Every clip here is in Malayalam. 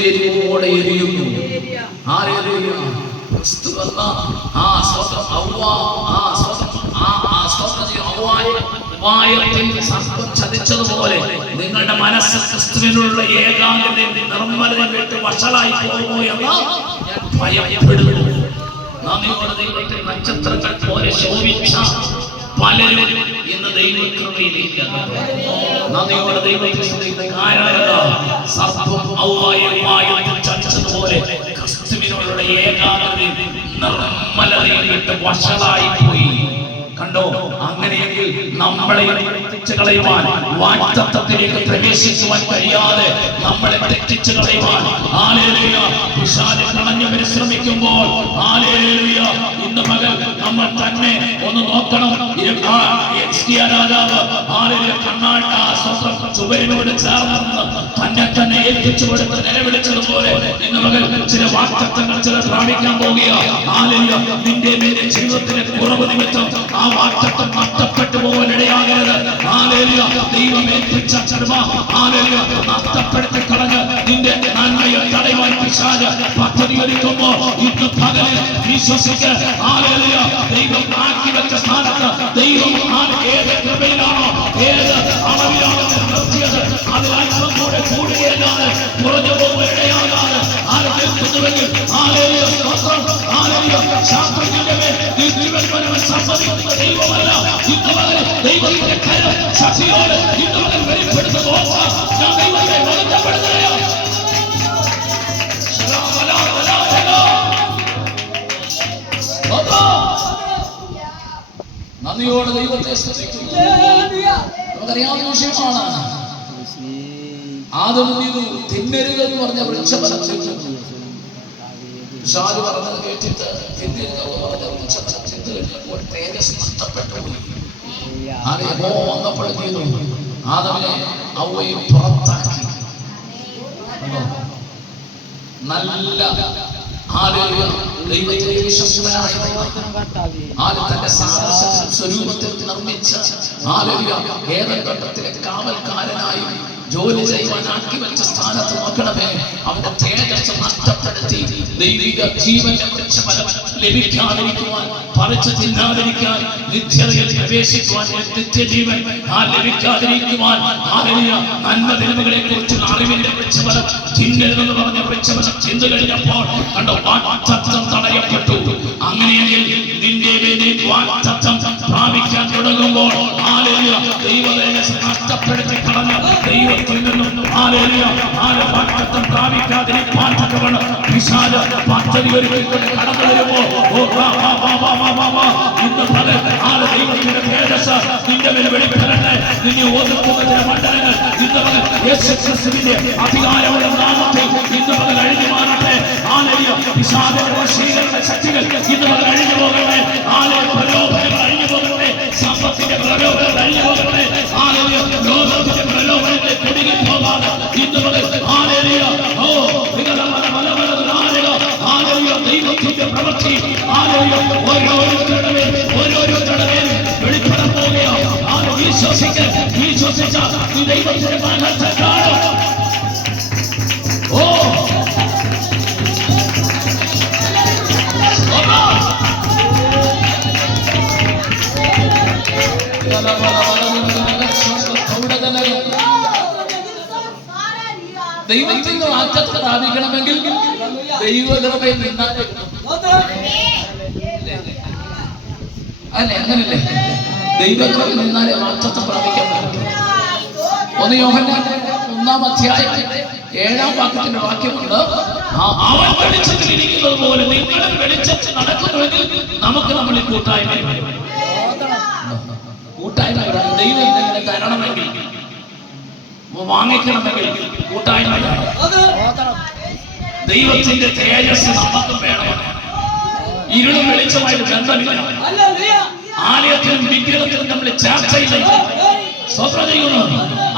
വെള്ളിയേരിയോടെ എരിയുന്നു. ക്രിസ്തു വന്ന സർപ്പം ചതിച്ചതുപോലെ നിങ്ങളുടെ മനസ്സ് ക്രിസ്തുവിനുള്ള ഏകാഗ്രതയും നിർമ്മലതയും വിട്ട് വഷളായി പോകുമോ എന്ന് ഞാൻ ഭയപ്പെടുന്നു. നന്ദിയോടെ ദൈവത്തിൽ നക്ഷത്രങ്ങൾ പോലെ ശോഭിച്ച പലരും ഇന്ന് ദൈവകൃപയിലില്ല. നന്ദിയോടെ ദൈവത്തിൽ സർപ്പം ഔവായുമായി ചതിച്ചതുപോലെ ക്രിസ്തുവിനോടുള്ള ഏകാഗ്രതയും നിർമ്മലതയും വിട്ട് വഷളായി പോയി. കണ്ടോ? അങ്ങനെയെങ്കിൽ നമ്മളെ തെറ്റിച്ച് കളയുവാൻ, വാഗ്ദത്തത്തിലേക്ക് പ്രവേശിക്കുവാൻ കഴിയാതെ നമ്മളെ തെറ്റിച്ച് കളയുവാൻ പിശാച് കളഞ്ഞു പരിശ്രമിക്കുമ്പോൾ ഇന്ന് മകൾ നമ്മൾ തന്നെ ഒന്ന് നോക്കണം. ചുവരിനോട് ചേർന്ന് തന്നെ ഏൽപ്പിച്ചു കൊടുത്ത് നിലവിളിച്ചതുപോലെ ഇന്ന് മകൾ ചില വാഗ്ദത്തങ്ങൾ ചില പ്രാപിക്കാൻ പോകുകയാണ്. നിന്റെ മേലെ ജീവിതത്തിലെ കുറവ് നിമിത്തം ആ വാഗ്ദത്തം നഷ്ടപ്പെട്ടു പോകാൻ ഇടയാകരുത്. ദൈവം ഏൽപ്പിച്ച നഷ്ടപ്പെടുത്തി കളഞ്ഞ് നിന്റെ നന്മയെ തടയുവാൻ പിശാച് പദ്ധതി ഒരുക്കുമ്പോൾ ഇന്ന് പകലിൽ വിശ്വസിക്ക്. ദൈവം ആക്കി വെച്ച സ്ഥാനത്ത് ദൈവം ഏത് കൃപയിലാണോ ഏത് അളവിലാണോ നിർത്തിയത് അതിൽ അല്പം കൂടെ കൂടുകയല്ലാതെ കുറഞ്ഞു പോകുവാൻ ഇടയാകാതെ നിൽക്കുന്നുവെങ്കിൽ ശാസ്ത്രജ്ഞന്റെ മേൽ സമ്മതിക്കുന്ന ദൈവമല്ല. ഇന്ന് മകൻ ദൈവത്തിന്റെ കരം ശക്തിയോട് ഇന്ന് മകൻ വെളിപ്പെടുത്തുന്നു. ഞാൻ ദൈവത്തെ ബോധപ്പെടുത്തുകയാണ്. നന്ദിയോടെ ദൈവത്തെ സ്തുതിക്കുന്നു. നമുക്കറിയാവുന്ന വിഷയമാണ്. ആദം ഇത് തിന്നരുതെന്ന് പറഞ്ഞ വൃക്ഷഫലം പിശാച് പറഞ്ഞത് കേട്ടിട്ട് തിന്നരുതെന്ന് പറഞ്ഞ വൃക്ഷഫലം തിന്നു കഴിഞ്ഞപ്പോൾ തേജസ് നഷ്ടപ്പെട്ടു. വന്നപ്പോഴേക്കും ആദമിനെ അവയും പുറത്താക്കി. നല്ല ദൈവത്തെ വിശ്വസ്തനായ തന്റെ സ്വരൂപത്തിൽ നിർമ്മിച്ച ഏതൊരു ഘട്ടത്തിലെ കാവൽക്കാരനായി ജോലി ചെയ്യുവാൻ ആക്കി വെച്ച സ്ഥാനത്ത് നോക്കണമേ. അവന്റെ തേജസ് നഷ്ടപ്പെടുത്തി ദൈവിക ജീവന്റെ വൃക്ഷഫലം ലഭിക്കാതിരിക്കുവാൻ, പറിച്ചു തിന്നാതിരിക്കാൻ, നിത്യതയിൽ പ്രവേശിക്കുവാൻ, നിത്യജീവൻ ലഭിക്കാതിരിക്കുവാൻ, നന്മ തിന്മകളെ കുറിച്ചുള്ള അറിവിന്റെ വൃക്ഷഫലം തിന്നരുതെന്ന് പറഞ്ഞ വൃക്ഷഫലം തിന്നു കഴിഞ്ഞപ്പോൾ കണ്ടോ വാഗ്ദത്തം തടയപ്പെട്ടു. അങ്ങനെയെങ്കിൽ നിന്റെ വാഗ്ദത്തം പ്രാപിക്കാൻ തുടങ്ങുമ്പോൾ ദൈവതേജസ് നഷ്ടപ്പെടുത്തി കളഞ്ഞ ദൈവത്തിൽ നിന്നും വാഗ്ദത്തം പ്രാപിക്കാതിരിക്കാൻ തക്കവണ്ണം പിശാച് പദ്ധതി ഒരുക്കിക്കൊണ്ട് കടന്നു വരുമ്പോൾ ഇന്ന് പകൽ ദൈവത്തിന്റെ തേജസ് നിന്റെ മേൽ വെളിപ്പെടട്ടെ. നിന്നെ ഒതുക്കുന്നതിന്റെ മണ്ഡലങ്ങൾ ഇന്ന് പകൽ യേശുക്രിസ്തുവിന്റെ അധികാരമുള്ള നാമത്തിൽ ഇന്ന് പകൽ അഴിഞ്ഞു മാറട്ടെ. പിശാചിന്റെ വശീകരണ ശക്തികൾ ഇന്ന് പകൽ അഴിഞ്ഞു പോകട്ടെ. പ്രലോഭനങ്ങൾ അഴിഞ്ഞു പോകട്ടെ. സമ്പത്തിന്റെ പ്രലോഭനങ്ങൾ അഴിഞ്ഞു പോകട്ടെ. ലോകത്തിന്റെ പ്രലോഭനത്തെ കുടുങ്ങി പോകാതെ ഇന്ന് പകൽ ദൈവത്തിന്റെ പ്രവൃത്തി ഓരോരുത്തരുടെ മേൽ വെളിപ്പെടാൻ പോവുകയാണ്. വിശ്വസിച്ച ഈ ദൈവത്തിന്റെ മഹത്വം കാണും. ദൈവത്തിന്റെ വാഗ്ദത്തം പ്രാപിക്കണമെങ്കിൽ ദൈവകൃപയിൽ നിന്നാലേ അങ്ങനല്ലേ? ദൈവകൃപയിൽ നിന്നാലേ വാഗ്ദത്തം പ്രാപിക്കാൻ പറ്റും. 1 യോഹന്നാന്റെ 1-ാം അധ്യായം 7-ാം വാക്യത്തിന്റെ വാക്യമുണ്ട്. അവൻ വെളിച്ചത്തിൽ ഇരിക്കുന്നത് പോലെ നിങ്ങളും വെളിച്ചത്തിൽ നടക്കുന്നുവെങ്കിൽ നമുക്ക് നമ്മളിൽ കൂട്ടായ്മ ദൈവം എന്തെങ്കിലും തരണമെങ്കിൽ വാങ്ങിക്കണമെങ്കിൽ കൂട്ടായ്മ ദൈവത്തിന്റെ തേജസ് നമുക്കും വേണം. ഇരുളും വെളിച്ചമായിട്ട് ബന്ധമില്ല. ആലയത്തിലും വിഗ്രഹത്തിലും നമ്മൾ ചർച്ചയില്ല. സ്വപ്നം ചെയ്യുന്നു.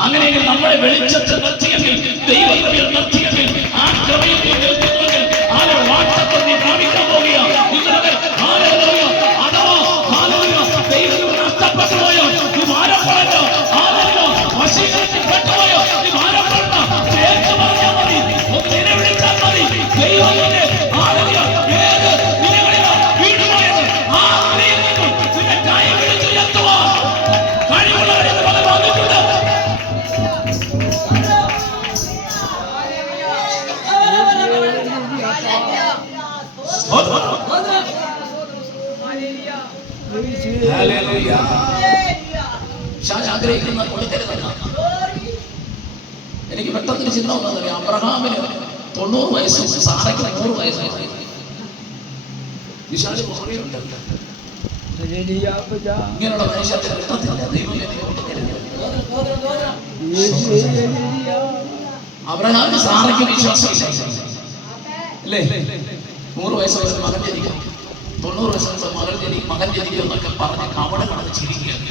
അങ്ങനെയെങ്കിൽ നമ്മളെ വെളിച്ചത്തിൽ നിർത്തിയെങ്കിൽ ദൈവത്തിൽ നിർത്തിയെങ്കിൽ ആ കൃപയിൽ നിൽക്കുന്നുവെങ്കിൽ വാഗ്ദത്തം നീ പ്രാപിക്കാൻ പോവുകയാണ്. ദൈവം നഷ്ടപ്പെട്ടു പോയോ? നീ ഭാരപ്പെടല്ലോ. വശീകരണത്തിൽ പെട്ടുപോയോ? നീ ഭാരപ്പെടണം. ചേർത്ത് പറഞ്ഞാൽ മതി. ഒന്ന് നിലവിളി ഹല്ലേലൂയ. ഞാൻ ആഗ്രഹിക്കുന്ന കൊടുക്കരുതല്ല. എനിക്ക് പെട്ടെന്ന് ചിന്ത വന്നത് അബ്രഹാമിന് 90 വയസ്സും സാറയ്ക്ക് 100 വയസ്സായി. വിശാല മോഹമുണ്ട്. ഇങ്ങനെയുള്ള മനുഷ്യർക്ക് കിട്ടത്തില്ല. ദൈവം അബ്രഹാമിന് സാറയ്ക്ക് വിശ്വാസമില്ല അല്ലേ? 100 വയസ്സുള്ള മകൻ ജനിക്കും, 90 വയസ്സുള്ള മകൻ ജനിക്കും എന്നൊക്കെ പറഞ്ഞ് കവട കടന്ന് ചിരിക്കുകയാണ്.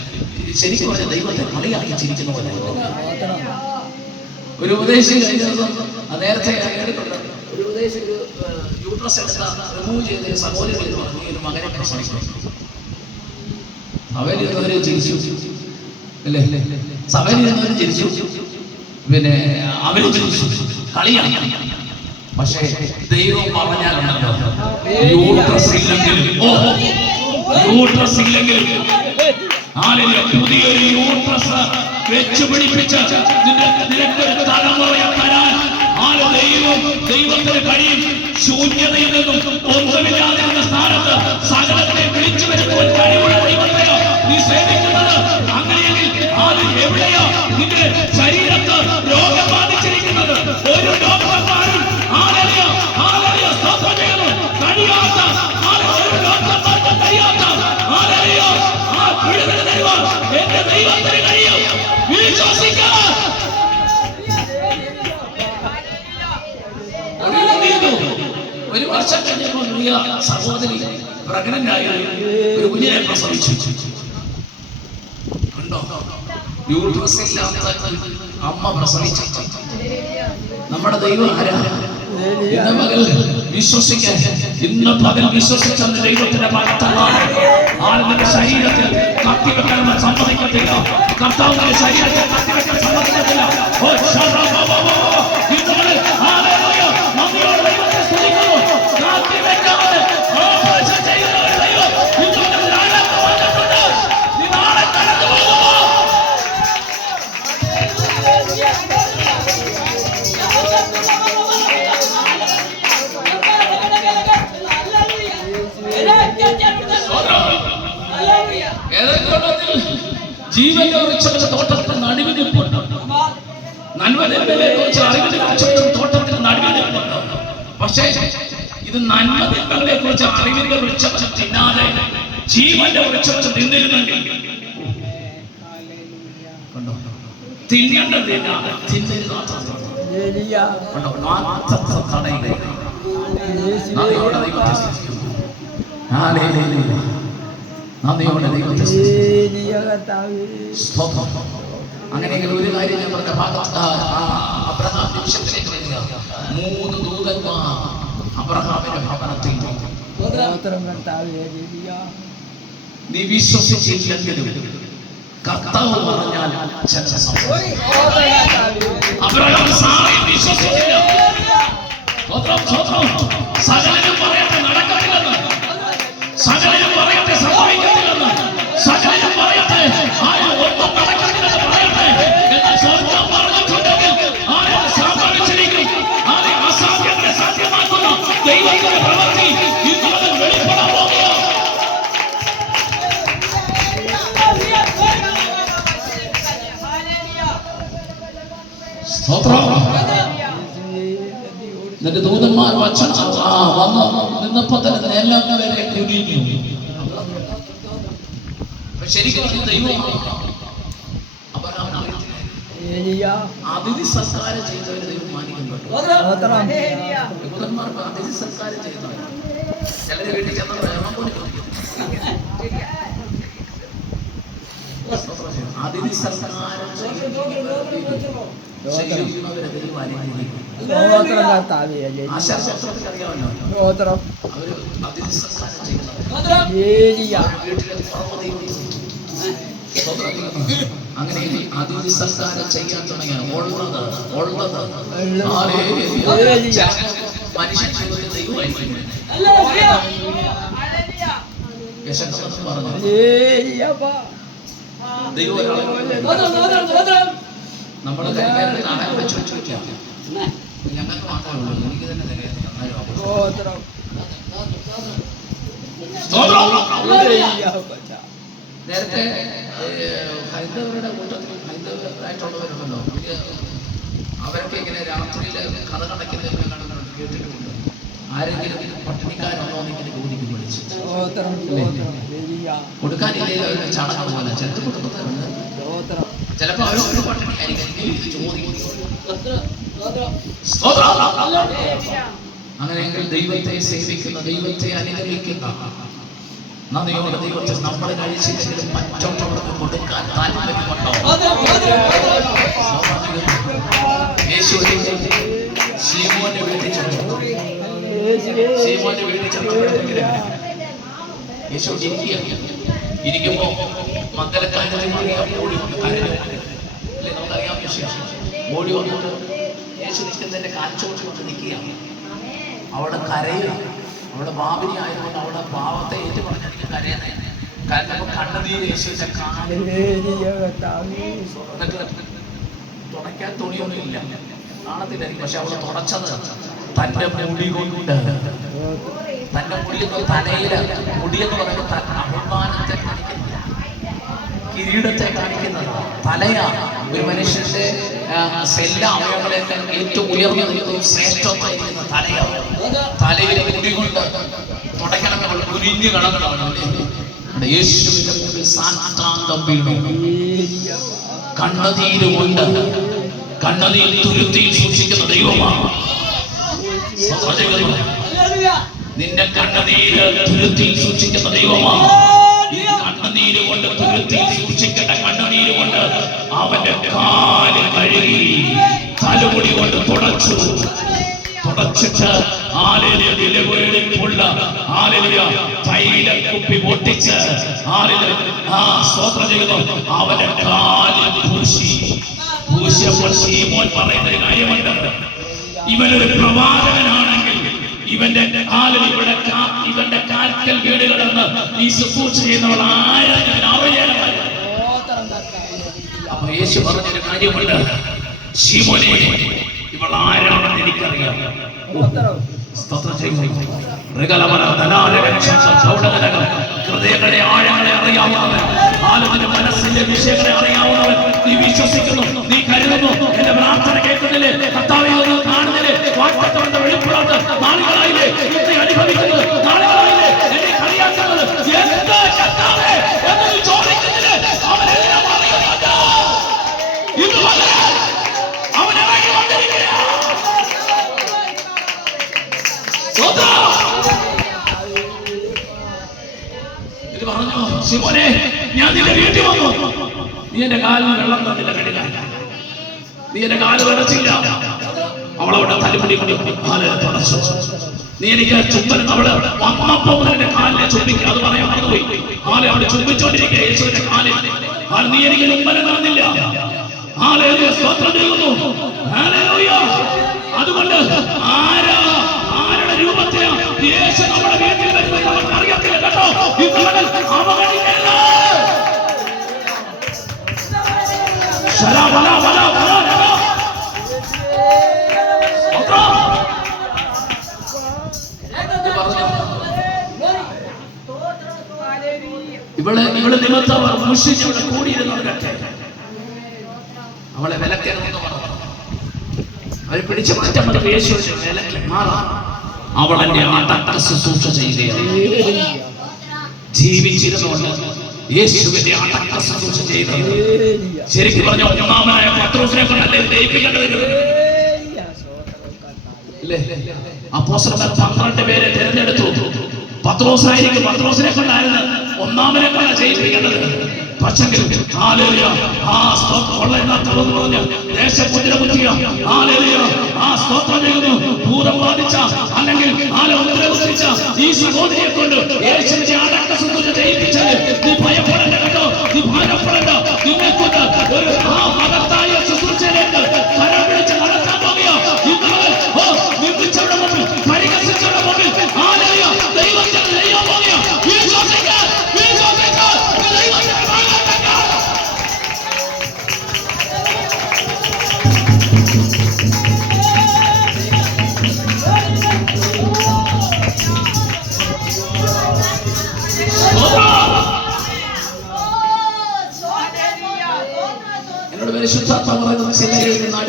ശരിക്കും പറഞ്ഞ ദൈവത്തെ കളിയാക്കി ചിരിക്കുന്ന പോലെ. ഒരു ഉപദേശം നേരത്തെ കേട്ടിട്ടുണ്ട്. ഒരു ഉപദേശം യൂട്രസ് എടുത്ത റിമൂവ് ചെയ്ത സഹോദരൻ പറഞ്ഞു ഒരു മകനെ പ്രസവിക്കണം. അവരിരുന്നവരെ ചിരിച്ചു അല്ലേ? സഭയിലിരുന്നവരും ചിരിച്ചു, പിന്നെ അവരും ചിരിച്ചു, കളിയാണ്. പക്ഷേ ദൈവം പറഞ്ഞാലുണ്ടല്ലോ, യൂട്രസ് ഇല്ലെങ്കിലും പുതിയൊരു യൂട്രസ് വെച്ച് പിടിപ്പിച്ച് നിനക്കൊരു തലമുറയെ തരാൻ ദൈവത്തിന് കഴിയും. ശൂന്യതയിൽ നിന്നും ഒന്നുമില്ലാതെ എന്ന സ്ഥാനത്ത് സകലത്തെ വിളിച്ചു വരുമ്പോൾ കഴിവുള്ള ദൈവത്തെയോ നീ സേവിക്കുന്നത്. അങ്ങനെയെങ്കിൽ അത് എവിടെയോ നിന്റെ ശരീരത്ത് രോഗം ബാധിച്ചിരിക്കുന്നത് ഒരു ഡോക്ടർമാരും കഴിയാത്ത ഒരു ഡോക്ടർമാർക്ക് കഴിയാത്ത എന്റെ ദൈവത്തിന് കഴിയും. വിശ്വസിക്കുക. ഒരു വർഷം കഴിഞ്ഞപ്പോൾ സഹോദരി പ്രഗ്നന്റായ ഒരു കുഞ്ഞിനെ പ്രസവിച്ചു. കണ്ടോ? യൂട്രസ് ഇല്ലാത്ത അമ്മ പ്രസവിച്ചു. നമ്മുടെ ദൈവം ആരാണ്? ഇന്ന് പകൽ വിശ്വസിക്കാൻ, ഇന്ന് പകൽ വിശ്വസിച്ച ദൈവത്തിന്റെ ഭക്തനാണ്. ആളുകളുടെ ശരീരത്തിൽ കത്തിവെക്കാൻ സമ്മതിക്കത്തില്ല. കർത്താവിന്റെ ശരീരത്തിൽ കത്തിവെക്കാൻ സമ്മതിക്കത്തില്ല. ജീവന്റെ വൃക്ഷത്തിന്റെ തോട്ടത്തിന് നടുവിൽ നിൽപ്പുണ്ട്. നന്മതിന്മയെ കുറിച്ച് അറിവിനെ കുറിച്ച് തോട്ടത്തിന് നടുവിൽ നിൽപ്പുണ്ട്. പക്ഷേ ഇത് നന്മതിന്മകളെ കുറിച്ച് അറിവിന്റെ വൃക്ഷം തിന്നാതെ ജീവന്റെ വൃക്ഷം തിന്നിരുന്നെങ്കിൽ തിന്നേണ്ടത് അങ്ങനെയെങ്കിൽ ഒരു കാര്യം ഞാൻ പറഞ്ഞ ഭാഗത്ത് അബ്രഹാം നിമിഷത്തിലേക്ക് വരിക. 3 ദൂതന്മാർ അബ്രഹാമിന്റെ ഭവനത്തിൽ. നീ വിശ്വസിച്ചില്ലെങ്കിലും കർത്താവ് പറഞ്ഞാൽ അബ്രഹാം സാറയെ വിശ്വസിച്ചില്ല. സകലനും പറയട്ടെ നടക്കത്തില്ലെന്ന്, സകലനും പറയട്ടെ സംഭവിക്കത്തില്ലെന്ന്, സകലനും പറയട്ടെ ഒന്നും നടക്കത്തില്ലെന്ന് പറയട്ടെ. എന്നാൽ സ്വർഗം പറഞ്ഞിട്ടുണ്ടെങ്കിൽ ആരും സംഭവിച്ചിരിക്കും. ആരും അസാധ്യങ്ങളെ സാധ്യമാക്കുന്ന ദൈവത്തിന്റെ പ്രവൃത്തി ഇന്ന് മുതൽ വെളിപ്പെടാൻ പോകുക. എന്നിട്ട് ദൂതന്മാർ വന്ന് നിന്നപ്പോ തന്നെ എല്ലാവരെ കുനിഞ്ഞു. ശരിക്കും ദൈവമാണ് അതിഥി സൽക്കാരം ചെയ്തവരെ ദൈവം മാനിക്കപ്പെട്ടു. ദൂതന്മാർക്ക് അതിഥി സൽക്കാരം ചെയ്തവർ ചിലര് വീട്ടിൽ ചെന്ന വേണം പോലെ അതിഥി സൽക്കാരം അങ്ങനെ അതിഥി സൽക്കാരം ചെയ്യാൻ തുടങ്ങിയ മനുഷ്യൻ ദൈവമായി നമ്മള് കൈകാര്യം കാണാൻ ചോദിക്കാം. ഞങ്ങൾക്ക് മാത്രമേ ഉള്ളൂ, എനിക്ക് തന്നെ നേരത്തെ ഹൈന്ദവരുടെ കൂട്ടത്തിൽ ഹൈന്ദവരായിട്ടുള്ളവരുണ്ടല്ലോ, അവരൊക്കെ ഇങ്ങനെ രാത്രിയിൽ കഥ കടക്കുന്നതിനെ കാണുന്നുണ്ട്, കേട്ടിട്ടുണ്ട്. ആരെങ്കിലും പട്ടിണിക്കാരുണ്ടോ എന്നിങ്ങനെ ചോദിക്കും, വിളിച്ച് കൊടുക്കാനില്ലെങ്കിൽ അവരുടെ ചടങ്ങ് പോലെ ചിലത് കൊടുക്കുന്നവരുണ്ട്. ചിലപ്പോൾ അവരൊക്കെ പട്ടിണിയായിരിക്കും ചോദിക്കും. അങ്ങനെയെങ്കിൽ ദൈവത്തെ സേവിക്കുന്ന, ദൈവത്തെ അനുഗമിക്കുന്ന, നന്ദിയോടെ ദൈവത്തെ നമ്മൾ കഴിച്ചില്ലെങ്കിലും മറ്റുള്ളവർക്ക് കൊടുക്കാൻ താല്പര്യമുണ്ടോ? യേശു ശീമോന്റെ വീട്ടിൽ ചെന്നു. ശീമോന്റെ വീട്ടിൽ ചെന്നപ്പോഴെങ്കിൽ യേശു ഇരിക്കുമ്പോ മംഗലക്കാരൻ ഓടി വന്നു. അല്ലേ, നമുക്കറിയാം വിഷയം. ഓടി വന്നിട്ട് യേശു നിൽക്കുന്നതിന്റെ കാൽച്ചോട്ട് കൊണ്ട് നിൽക്കുകയാണ്. അവിടെ കരയുക. അവിടെ പാപിനി ആയതുകൊണ്ട് അവിടെ പാവത്തെ ഏറ്റു പറഞ്ഞാൽ കരയാനായി. കാരണം കണ്ണുനീര് യേശുവിന്റെ കാലിൽ തുടയ്ക്കാൻ തുണിയൊന്നും ഇല്ല, കാണത്തില്ലായിരിക്കും. പക്ഷെ അവിടെ തുടച്ചത് തന്റെ മുടി കൊണ്ട്. തന്റെ മുടി തലയില് മുടിയെന്ന് പറയുന്നത് അഭിമാനത്തെ കാണിക്കുന്ന, കിരീടത്തെ കാണിക്കുന്നത് തലയാണ്. ഒരു മനുഷ്യന്റെ എല്ലാ അവയവങ്ങളെയൊക്കെ ഏറ്റവും ഉയർന്നു നിൽക്കുന്നതും ശ്രേഷ്ഠമായിരിക്കുന്ന തലയാണ്. തലയിലെ മുടി കൊണ്ട് തുടയ്ക്കണമെങ്കിൽ കുനിഞ്ഞു കടന്നതാണ്. യേശുവിന്റെ മുമ്പിൽ സാഷ്ടാംഗം വീണു. കണ്ണുനീര് കൊണ്ട്, കണ്ണുനീർ തുരുത്തിയിൽ സൂക്ഷിക്കുന്ന ദൈവമാണ്. നിന്റെ കണ്ണുനീര് തുരുത്തിയിൽ സൂക്ഷിക്കുന്ന ദൈവമാണ്. കണ്ണുനീര് കൊണ്ട്, തുരുത്തിയിൽ സൂക്ഷിക്കേണ്ട കണ്ണുനീര് കൊണ്ട് അവന്റെ കാല് കഴുകി തലമുടി കൊണ്ട് തുടച്ചിട്ട് തൈലക്കുപ്പി പൊട്ടിച്ച് സ്തോത്രം ചെയ്തു അവന്റെ കാലിൽ പൂശിയപ്പോൾ ശീമോൻ പറയുന്ന ഒരു കാര്യമുണ്ട്. ഇവനൊരു പ്രവാചകനാണെങ്കിൽ ഇവന്റെ കാലിൽ ഇവന്റെ കാൽക്കൽ വീടുകളെന്ന് ഈ ശുശ്രൂഷ ചെയ്യുന്നവൾ ആരെങ്കിലും അറിയണമായിരുന്നു. അപ്പൊ യേശു പറഞ്ഞൊരു കാര്യമുണ്ട്, ശീമോനെ ഇവൾ ആരാണെന്ന് എനിക്കറിയാം. ഹൃദയങ്ങളെ ആഴങ്ങളെ അറിയാവുന്നവൻ, ആളുകളുടെ മനസ്സിന്റെ വിഷയങ്ങളെ അറിയാവുന്നവൻ. നീ വിശ്വസിക്കുന്നു, നീ കരുതുന്നു, എന്റെ പ്രാർത്ഥന കേൾക്കുന്നില്ലേ, കർത്താവേ ഒന്ന് കാണുന്നില്ലേ, വാഗ്ദത്തം വെളിപ്പെടുന്നത് നാളുകളായില്ലേ, ഇന്ന് അനുഭവിക്കുന്നത് നാളുകളായില്ലേ, എന്നെ കളിയാക്കുന്നത് എന്താ കർത്താവേ എന്ന് ചോദിക്കുന്നില്ലേ, അവനെല്ലാം അറിയുന്നുണ്ട്. ഇന്ന് അവൻ ഇറങ്ങി വന്നിരിക്കുകയാണ്. ഇത് പറഞ്ഞു, ശിവനെ ഞാൻ നിന്റെ വീട്ടിൽ വന്നു, നീ എന്റെ കാലിന് വെള്ളം തന്നില്ല, കഴുകാൻ നീ എന്റെ കാല് തുടച്ചില്ല. അവളവിടെ തലമുടി കൊണ്ട് തുടച്ചു. നീ എനിക്ക് ചുംബനം അവിടെ വന്നപ്പോ എന്റെ കാലിനെ ചുംബിക്കുക, അത് പറയാൻ മറന്നുപോയി. അവിടെ ചുംബിച്ചോണ്ടിരിക്കുക യേശുവിന്റെ കാലിൽ. നീ എനിക്ക് ചുംബനം തന്നില്ല. സ്തോത്രം ചെയ്യുന്നു. അതുകൊണ്ട് ആരുടെ രൂപത്തിലാണ് യേശു നമ്മുടെ വീട്ടിൽ വരുന്നത് നമുക്ക് അറിയത്തില്ല കേട്ടോ. ഇവള് നിമിത്തം മുഷിച്ചവിടെ കൂടിയിരുന്നവരൊക്കെ അവളെ വിലക്കണമെന്ന് പറഞ്ഞു. അവരെ പിടിച്ചു മാറ്റാൻ പറ്റും. യേശു വിലക്ക് മാറാം. അവൾ എന്റെ അടക്ക ശുശ്രൂഷ ചെയ്യുകയാണ്. ജീവിച്ചിരുന്നുകൊണ്ട് യേശുവിന്റെ അടക്ക ശുശ്രൂഷ ചെയ്തത്. ശരിക്കും പറഞ്ഞ ഒന്നാമനായ പത്രോസിനെ കൊണ്ടല്ലേ ദയിപ്പിക്കേണ്ടത്. അപ്പോസ്തലന്മാർ 12 പേരെ തിരഞ്ഞെടുത്തു. പത്രോസായിരിക്കും, പത്രോസിനെ കൊണ്ടായിരുന്നു ഒന്നാമനെ കൊണ്ടാണ് ചെയ്യിപ്പിക്കേണ്ടത്. പക്ഷെങ്കിൽ ഭൂതം ബാധിച്ച അല്ലെങ്കിൽ ഈ സഹോദരിയെ കൊണ്ട് യേശുവിനെ അടക്ക ശുശ്രൂഷ ചെയ്യിപ്പിച്ചത്. നീ ഭയപ്പെടേണ്ട കേട്ടോ, നീ ഭാരപ്പെടേണ്ട. നിന്നെ കൊണ്ട് ഒരു മഹത്തായ ശുശ്രൂഷയിലേക്ക് കരം പിടിച്ച് നടക്കാൻ പോകുകയോ നിർമ്മിച്ചവരുടെ മുമ്പിൽ പരിഹസിച്ചവരുടെ മുമ്പിൽ ദൈവത്തിന് ദൈവം പോകുകയോ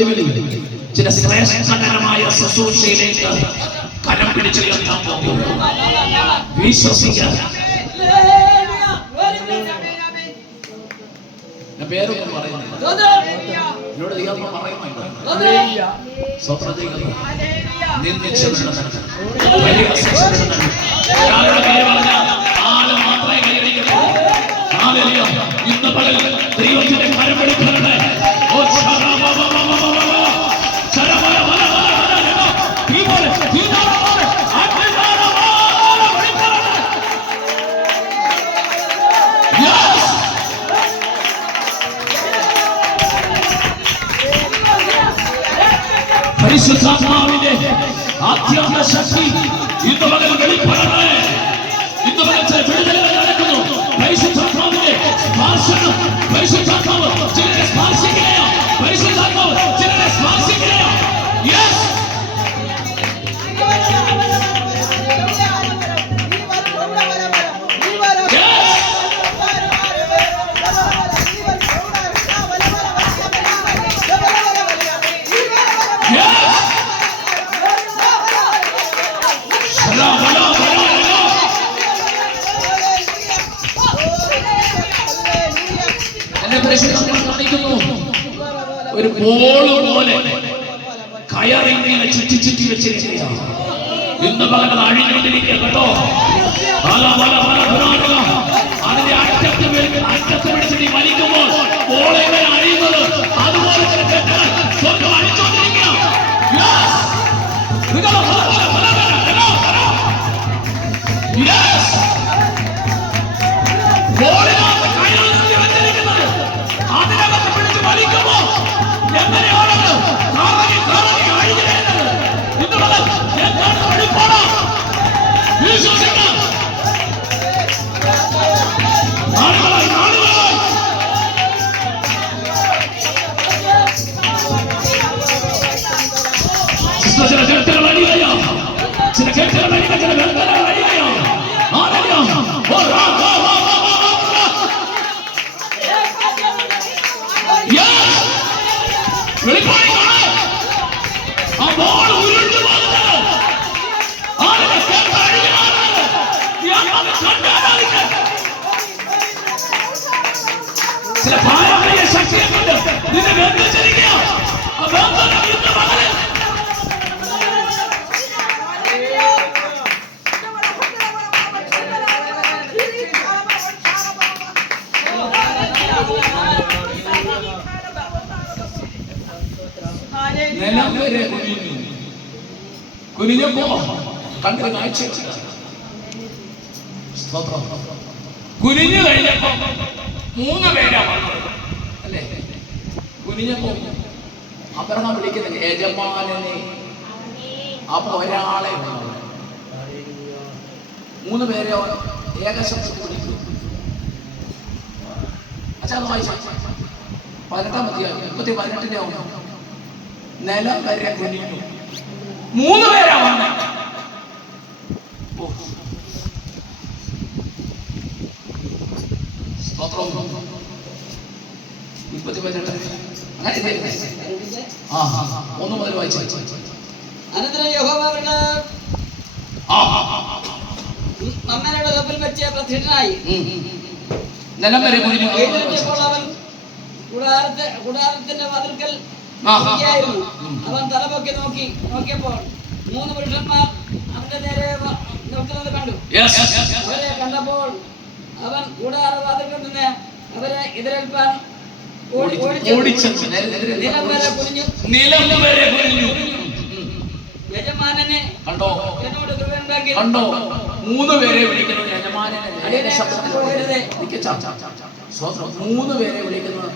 നടുവിൽ ചില ശ്രേഷ്ഠകരമായ ശുശ്രൂഷയിലേക്ക് കരം പിടിച്ചുയർത്താൻ പോകുന്നു. വിശ്വസിക്കാൻ പേരൊന്നും പറയുന്നില്ല, എന്നോട് ദൈവം പറയുന്നുണ്ട്. ഇന്ന് പകൽ ദൈവത്തിന്റെ കരമെടുക്കണേ. പരിശുദ്ധാത്മാവിന്റെ ആധ്യാത്മ ശക്തി ഇന്ന് പകൽ വെളിപ്പെടണേ. ഇന്ന് പകൽ ചില വിടുതലുകൾ നടക്കുന്നു. പരിശുദ്ധാത്മാവിന്റെ സ്പർശനം, പരിശുദ്ധാത്മാവ് ചിലരെ സ്പർശിക്കുകയോ, പരിശുദ്ധാത്മാവ് ചിലരെ സ്പർശിക്കുകയോ. യെസ്, ഒരു ബോള് പോലെ കയറിങ്ങനെ ചുറ്റി ചുറ്റി വെച്ചിരിക്കുകയാണ്. ഇന്ന് പകൽ അഴിഞ്ഞുകൊണ്ടിരിക്കുക കേട്ടോ. അതിന്റെ അറ്റത്ത് പിടിച്ച് നീ വലിക്കുമ്പോൾ ബോളെങ്ങനെ അഴിയുന്നത് അതുപോലെ സ്വർഗം അഴിച്ചുകൊണ്ടിരിക്കുക. ബോളിനകത്ത് കയറി വെച്ചിരിക്കുന്നത് അതിനകത്ത് പിടിച്ച് വലിക്കുമ്പോ എങ്ങനെയാണ് കറങ്ങി അഴിഞ്ഞു വരുന്നത്? ഇന്നുള്ളത് എന്താണ് വെളിപ്പാട്? വിശ്വസിക്കാം. നാളുകളായി ചില കേട്ടുകൾ അടിയോ, ചില കേട്ടുകൾ അടിയ, ചില ബന്ധങ്ങൾ അടിയോ. ചില പാരമ്പര്യ ശക്തിയെ കൊണ്ട് നിന്നെ ബന്ധിച്ചിരിക്കുക. നിലം വരെ കുനിഞ്ഞപ്പോ കണ്ടു കാഴ്ച. കുനിഞ്ഞു കഴിഞ്ഞപ്പോ 3 പേരാ അല്ലേ? കുനിഞ്ഞപ്പോ അബ്രഹാം വിളിക്കുന്നത് യജമാനനെ. അപ്പൊ ഒരാളെ 3 പേരെ ഏകശബ്ദത്തിൽ വിളിക്കും. അച്ഛാ വായിച്ച 18-ാം അധ്യായം 18-ന്റെ ആവുന്നു. നിലം വരെ കുനിഞ്ഞു. 3 പേരാ വന്നത്. ഒന്ന് മുതൽ വായിച്ചു. അനന്തരം യഹോവ മമ്മനോട് കപ്പൽ വെച്ച് പ്രത്യക്ഷനായി. നിലം വരെ എഴുന്നേറ്റപ്പോൾ അവൻ കൂടാരത്തിന്റെ വാതിൽക്കൽ ഇരിക്കുകയായിരുന്നു. അവൻ തലപൊക്കി നോക്കിയപ്പോൾ 3 പുരുഷന്മാർ അവന്റെ നേരെ നിൽക്കുന്നത് കണ്ടു. അവരെ കണ്ടപ്പോൾ അവൻ കൂടാര വാതിൽക്കൽ നിന്ന് അവരെ എതിരേൽപ്പാൻ നിലം വരെ കുനിഞ്ഞു. യജമാനനെ കണ്ടോ, എന്നോട് കൃപയുണ്ടാക്കി. കണ്ടോ, 3 പേരെ വിളിക്കുന്നു യജമാനനെ. 3 പേരെ വിളിക്കുന്നത്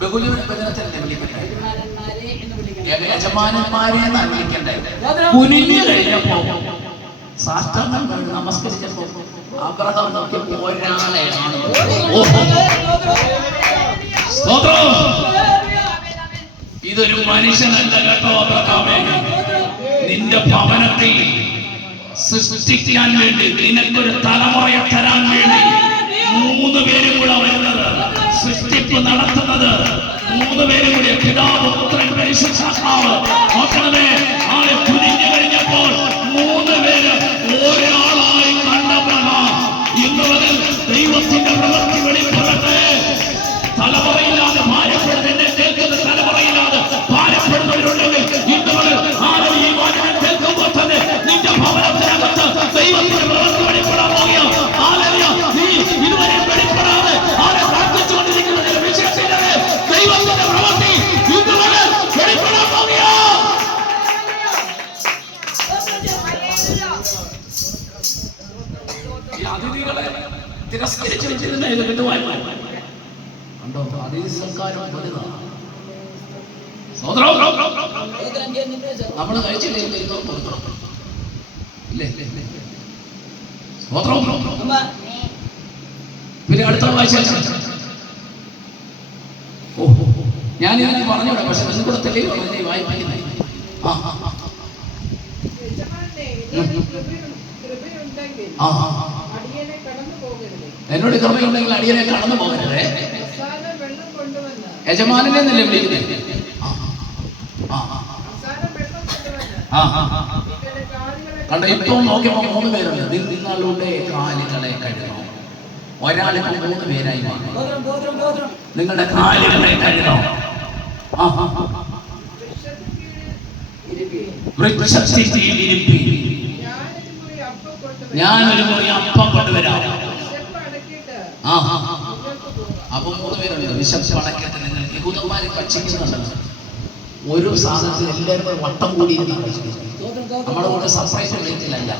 ബഹുജനത്തിലല്ലേ വിളിക്കണ്ടേ? യജമാനന്മാരെ എന്നാണ് വിളിക്കണ്ടേ? കുനിഞ്ഞു കഴിഞ്ഞപ്പോ സാഷ്ടാംഗം കണ്ട് നമസ്കരിച്ചപ്പോ അബ്രഹാം നോക്കിയപ്പോ ഒരാളെയാണ്. ഇതൊരു മനുഷ്യനല്ല കേട്ടോ അബ്രഹാമേ. നിന്റെ ഭവനത്തിൽ സൃഷ്ടിക്കാൻ വേണ്ടി, നിനക്കൊരു തലമുറയെ തരാൻ വേണ്ടി 3 പേരും കൂടെ വരുന്നത്, സൃഷ്ടിപ്പ് നടത്തുന്നത് മൂന്ന് പേരും കൂടി പിതാവ് പുത്രൻ പരിശുദ്ധാത്മാവ് നോക്കണമേ. ആളെ കുനിഞ്ഞു കഴിഞ്ഞപ്പോൾ മൂന്ന് പേര് ഒരാളായി കണ്ടപ്പോഴാണ് ഇന്ന് മുതൽ ദൈവത്തിന്റെ പ്രവൃത്തി വെളിപ്പെടട്ടെ. തലമുറയില്ലാതെ ഭാരപ്പെടുന്ന എന്നെ കേൾക്കുന്ന തലമുറയില്ലാതെ ഭാരപ്പെടുന്നവരുണ്ടെങ്കിൽ ഇന്ന് മുതൽ ആരോ ഈ വാചകം കേൾക്കുമ്പോൾ തന്നെ നിന്റെ ഭവനത്തിനകത്ത് ദൈവത്തിന്റെ പ്രവൃത്തി വെളിപ്പെടാൻ പോകുകയാണ്. നീ ഇതുവരെ വെളിപ്പെടാതെ ആരെ പ്രാർത്ഥിച്ചുകൊണ്ടിരിക്കുന്നതിൽ വിശ്വസിക്കുന്നത് ദൈവത്തിന്റെ പ്രവൃത്തി ഇന്ന് മുതൽ വെളിപ്പെടാൻ പോകുകയാണ്. ഈ അതിഥികളെ തിരസ്കരിച്ചു വെച്ചിരുന്ന ഇത് കിട്ടുവാൻ കണ്ടോ? അതിഥി സൽക്കാരം വലുതാണ്. നമ്മൾ കഴിച്ചില്ലേ പിന്നെ അടുത്ത വായിച്ച ഞാനിത് പറഞ്ഞോട്ടെ, പക്ഷെ നിങ്ങൾ കൂടെ തെളിവാണ് വായിക്കുന്നത്. എന്നോട് കൃപയുണ്ടെങ്കിൽ അടിയനെ കടന്നു പോകരുതേ. യജമാനനെ എന്നല്ലേ വിളിക്കുന്നത്? കണ്ടോ? ഇപ്പൊ നോക്കിയപ്പോ മൂന്ന് പേരുണ്ട്. നിങ്ങളുടെ കാലുകളെ കഴുകണം. ഒരാളിപ്പോ മൂന്ന് പേരായി മാറി. നിങ്ങളുടെ കാലുകളെ കഴുകണം. ഞാനൊരു മുറി അപ്പം കൊണ്ടുവരാം. അപ്പൊ മൂന്ന് പേരുണ്ട്. വിശപ്പ് അടക്കട്ടെ. നിങ്ങൾ യഹൂദന്മാരെ ഭക്ഷിക്കുന്നുണ്ട്. ഓരോ സാധനത്തിൽ എല്ലാവരും വട്ടം കൂടി നമ്മുടെ കൂടെ സെപ്പറേറ്റ് പ്ലേറ്റിലല്ല.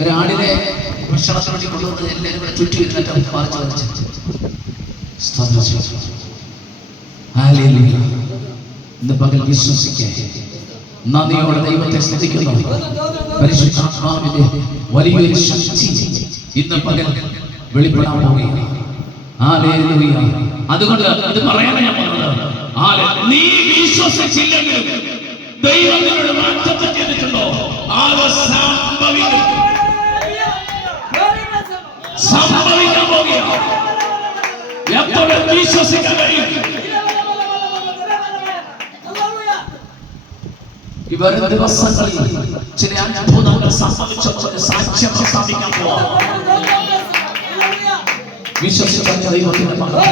ഒരാടിനെ ഭക്ഷണത്തിന് കൊണ്ടുവന്ന് എല്ലാവരും കൂടെ ചുറ്റി ഇരുന്നിട്ട് ഇന്ന് പകൽ വിശ്വസിക്കേ, നന്ദിയോടെ ദൈവത്തെ സ്തുതിക്കുന്നു. പരിശുദ്ധാത്മാവിന്റെ വലിയൊരു ശക്തി ഇന്ന് പകൽ വെളിപ്പെടാൻ പോവുകയാണ്. ഹല്ലേലൂയ. അതുകൊണ്ട് ഇത് പറയാനാണ് ഞാൻ പറഞ്ഞത്. നീ വിശ്വസിച്ചില്ലെങ്കിൽ ദൈവം നിന്നോട് മാറ്റത്തെ ചെയ്തിട്ടുണ്ടോ? സംഭവിക്കാൻ പോവുകയാണ്. എപ്പോഴും വിശ്വസിക്കാൻ കഴിയും. ഈ വരും ദിവസങ്ങളിൽ ചില അത്ഭുതങ്ങൾ സംഭവിച്ചപ്പോൾ സാക്ഷ്യം പ്രസ്താവിക്കാൻ പോവാം. വിശ്വസിക്കാൻ ദൈവത്തിന്റെ മക്കളെ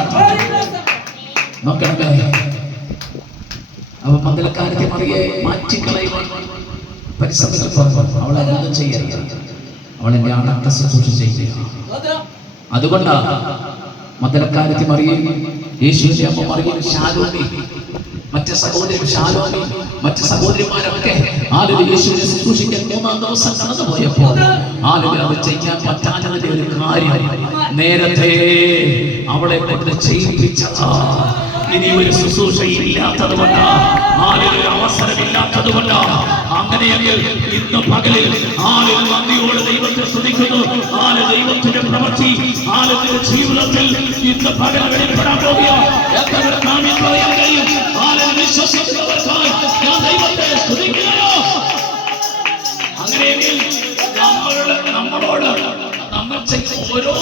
അവ മന്ദലക്കാരത്തെ മറിയെ മാറ്റിക്കളയുവാൻ പരിശ്രമിച്ചപ്പോൾ അവളെ എന്തും ചെയ്യരുത്. അവളെന്റെ അടക്ക ശുശ്രൂഷ ചെയ്യുക. അതുകൊണ്ടാണ് മന്ദലക്കാരത്തെ മറിയെ യേശുവിന്റെ അമ്മ മറിയെ ശാലോമി, മറ്റ് സഹോദരി ശാലോമി, മറ്റ് സഹോദരിമാരൊക്കെ യേശുവിനെ ശുശ്രൂഷിക്കാൻ 3-ാം ദിവസം കടന്നു പോയപ്പോൾ അത് ചെയ്യാൻ പറ്റാത്തതിന്റെ ഒരു കാര്യം നേരത്തെ അവളെ കൊണ്ട് ചെയ്യിപ്പിച്ചതാ. ഇനി ഒരു ശുശ്രൂഷ ഇല്ലാത്തത് കൊണ്ടാണ്, അവസരമില്ലാത്തത് കൊണ്ടാണ്. അങ്ങനെയെങ്കിൽ ഇന്ന് പകലിൽ നന്ദിയോട് ദൈവത്തെ സ്തുതിക്കുന്നു. ദൈവത്തിന്റെ പ്രവൃത്തി ജീവിതത്തിൽ ഇന്ന് പകൽ വെളിപ്പെടാൻ പോകുകയാണ്. പറയാൻ കഴിയും. വിശ്വസിക്കുന്നവർക്കായി ഞാൻ ദൈവത്തെ സ്തുതിക്കുകയോ. അങ്ങനെയെങ്കിൽ നമ്മളോട് നമ്മൾ ചെയ്യുന്ന ഓരോ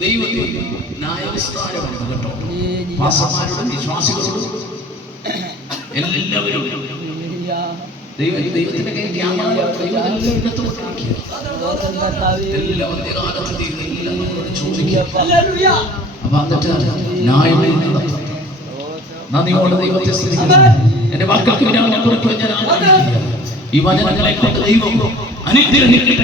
ദൈവത്തിൽ ന്യായവിസ്താരമുണ്ട് കേട്ടോ. പാസ്റ്റർമാരോടും വിശ്വാസികളോടും എല്ലാവരും ദൈവത്തിന്റെ കയ്യിൽ അപ്പൊ എന്നിട്ട് ന്യായമായി നന്ദിയോടെ ദൈവത്തെ സ്തുതിക്കുന്നു. എന്റെ വാക്കുകൾക്ക് വിരാമം കുറിക്കുവാൻ ഞാൻ ആഗ്രഹിക്കുന്നു. ഈ വചനങ്ങളെ കൊണ്ട് ദൈവം അനുഗ്രഹിക്കട്ടെ.